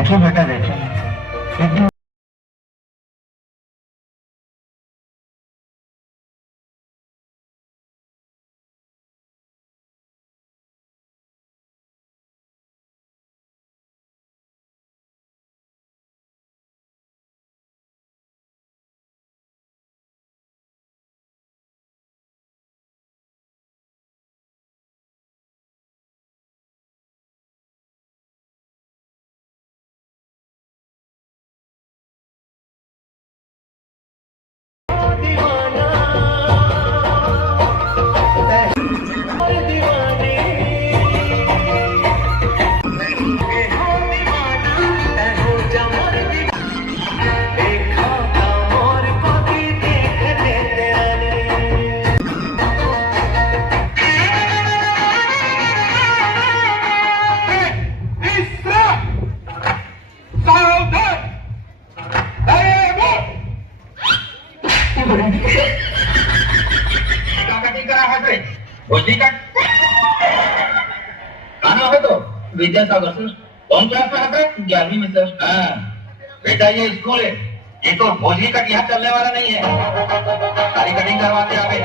देखो बेटा देखो, एकदम विद्यासागर सर। कौन क्लास में आता है? 11वीं में सर। हाँ बेटा ये स्कूल है, ये तो भोजली कट यहाँ चलने वाला नहीं है। सारी कटिंग करवा के आवे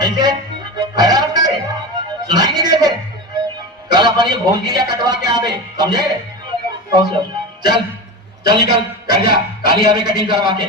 कैसे हैरान करे, सुनाई नहीं देते। कल अपन ये भोजलिया कटवा के आवे, समझे? और सर चल चल निकल कर जा, काली आवे कटिंग करवा के।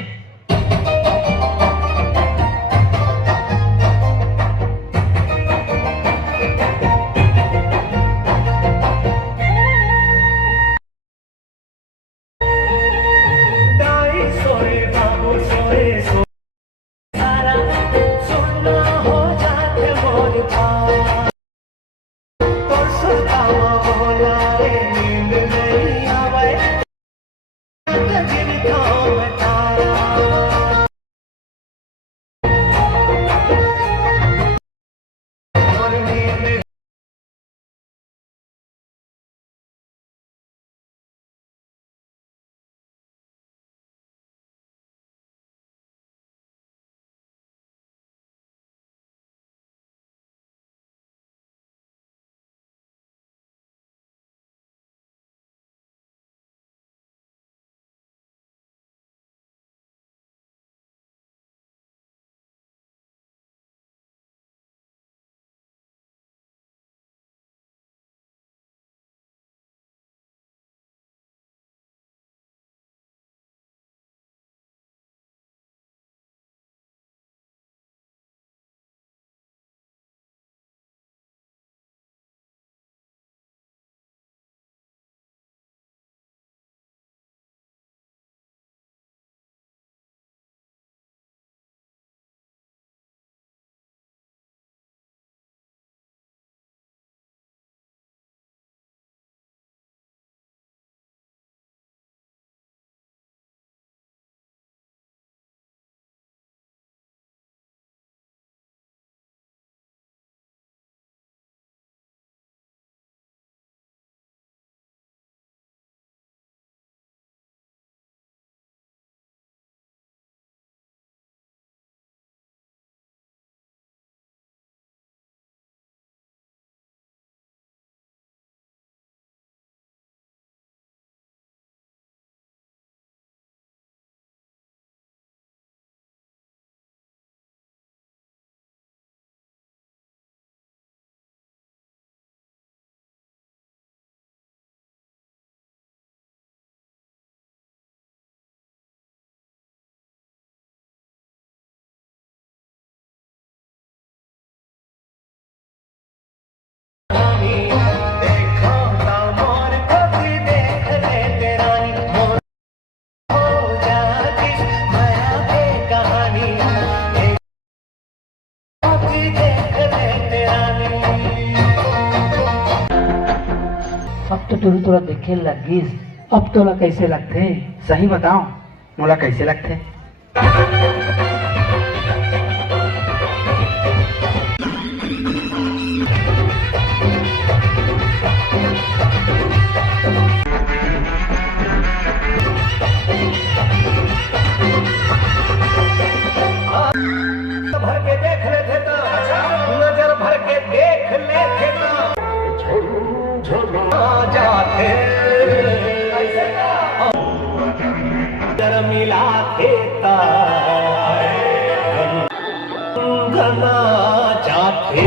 अब तो तुम थोड़ा देखे लगी, अब तोला कैसे लगते? सही बताओ मोला कैसे लगते? भर के देख लेते तो, नजर भर के देख लेते तो जाते होता गला जाते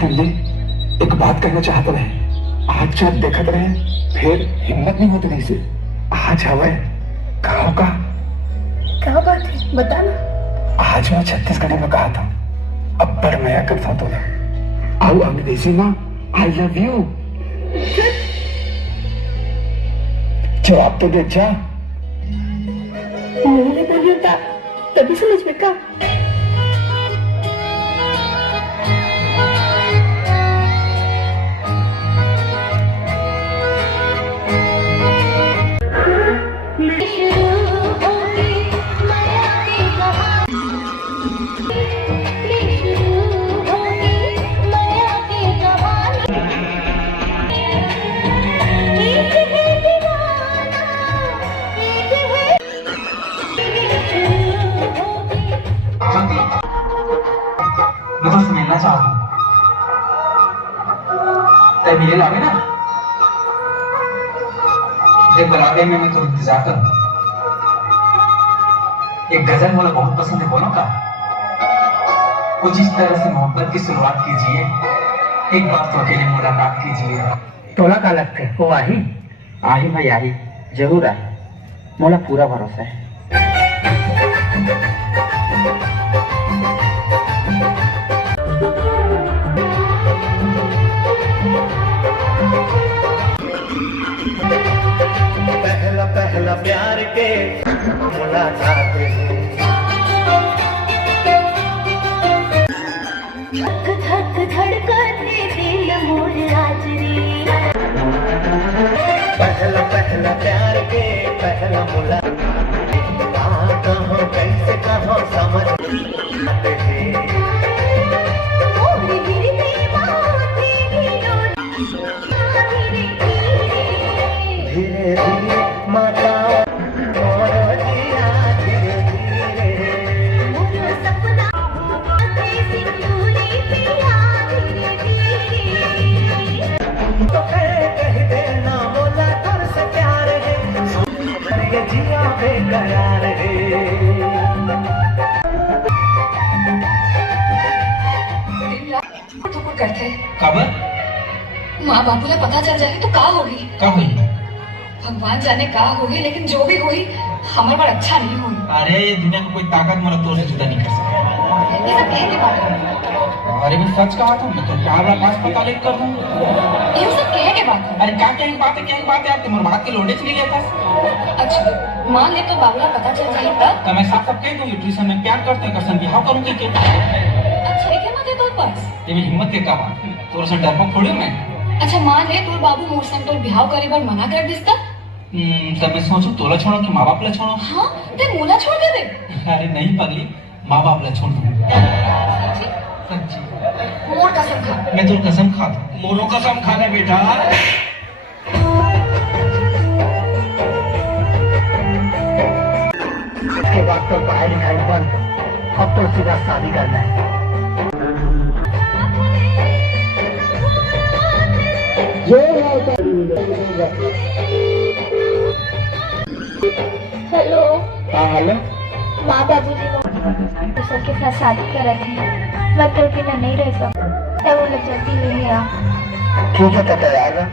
दिल्ली एक बात कहना चाहते रहे, आज जब देखत रहे फिर हिम्मत नहीं होती नहीं से आज हवे कहो का क्या बात है बताना। आज मैं छत्तीसगढ़ी में कहा था अब पर नया कर था तो आओ अंग्रेजी में आई लव यू जवाब तो दे जा मुंह में बोलियो तभी समझ में का। मैं तो मिलना चाहता हूँ मिले लागे ना देख बलागे में मैं तो इंतजार करूँ। एक गजल मुझे बहुत पसंद है, बोलो का कुछ इस तरह से मोहब्बत की शुरुआत कीजिए, एक बार तो अकेले मुलाकात कीजिए। तोला का लगता है वो आही भाई आही जरूर आई, मोला पूरा भरोसा है। पहला पहला प्यार के मुलाकात धक धक धड़कने दिल मोर हाजरी। पहला पहला प्यार के पहला मुलाकात कहाँ कहाँ कैसे कहाँ समझ आते हैं। मोर गिरते माथे गिरो धीरे धीरे माता और दिया धीरे धीरे मोर सपना कैसे भूली पिया धीरे धीरे। तो कह देना मोला तुर से प्यार है ये जिया बेकरार है। तो करते खबर माँ बापूला पता चल जाए तो का होगी, कब हुई? भगवान जाने का होगी, लेकिन जो भी हुई हमारे बार अच्छा नहीं हुई। अरे ये दुनिया में कोई ताकत मेरा तो से जुदा नहीं कर सकती। ये सब कहने बात है, अरे मैं सच कहा था, मैं तो कैमरा पास पता लेकर कर दूं। ये सब कहने बात है। अरे क्या क्या बात है यार, तुम्हारे बात के लोटे चली गया था। अच्छा मान ले तो बाबूला पता चल जाए तब। तो मैं साफ साफ कह दूंगी ट्यूशन में प्यार करते हैं, करसन बिहाव करूंगी क्या? अच्छा क्या मत है तोर पास? ये भी हिम्मत के का बात है, तोर से डरपोक थोड़ी मैं। अच्छा मान ले तोर बाबू मोर संग तोर बिहाव करे बार मना कर दिसता। तब मैं सोचूं तोला छोड़ो कि माँ बाप ला छोड़ो। हाँ ते मोला छोड़ दे दे। अरे नहीं पगली, माँ बाप ला छोड़ दूं। सच्ची? सच्ची मोर कसम खा। मैं तो कसम खाता, मोरो कसम खाने बेटा। इसके बाद तो पढ़ाई लिखाई बंद, अब तो सीधा शादी करना है। हेलो हाँ हेलो माँ बाबूजी वो सबके साथ शादी कर रहे थे, मैं तो बिना नहीं रह सकता, वो लोग जल्दी ले आ। ठीक है तो तैयार है।